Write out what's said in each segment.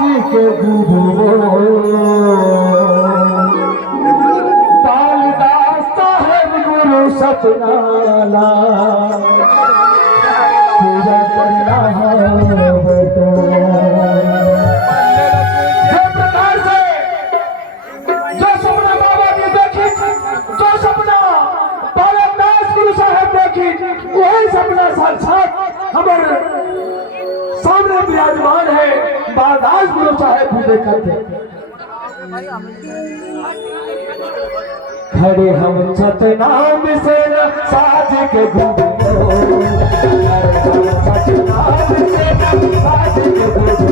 जी के गुरु कालिदास साहेब गुरु सतनाला पूरा करना है तो जिस प्रकार से जो सपना बाबा ने देखी, जो सपना कालिदास गुरु साहेब देखी, वही सपना साक्षात हमारे सामने विराजमान है। बालदास गुरु साहेब भी देखते खड़े हम सतनाम से साज के गुरु, सतनाम से साज के गुरु,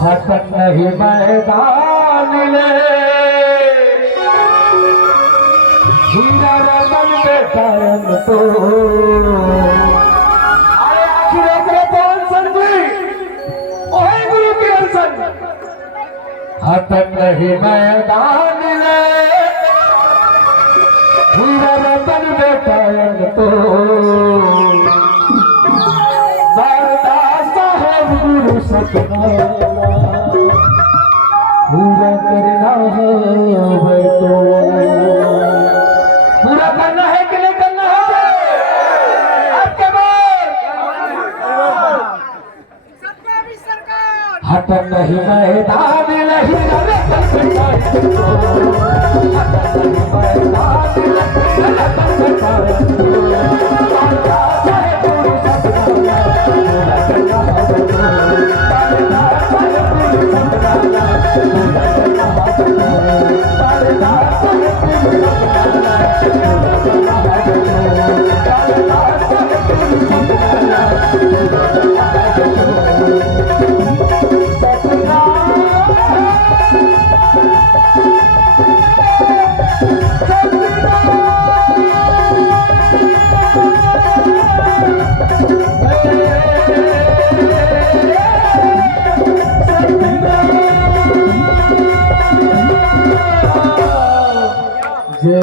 हटन नहीं मैदान ले हीरा रतन बेटन तो अरे आखिर एकरे कौन समझी ओहे गुरु के अंसन हटन नहीं मैदान ले हीरा रतन बेटन तो बालदास साहेब गुरु सतनाला पूरा करना है तो पूरा करना है कि नहीं करना है आपके बाद हटन नहीं मैदान नहीं हटन नहीं जय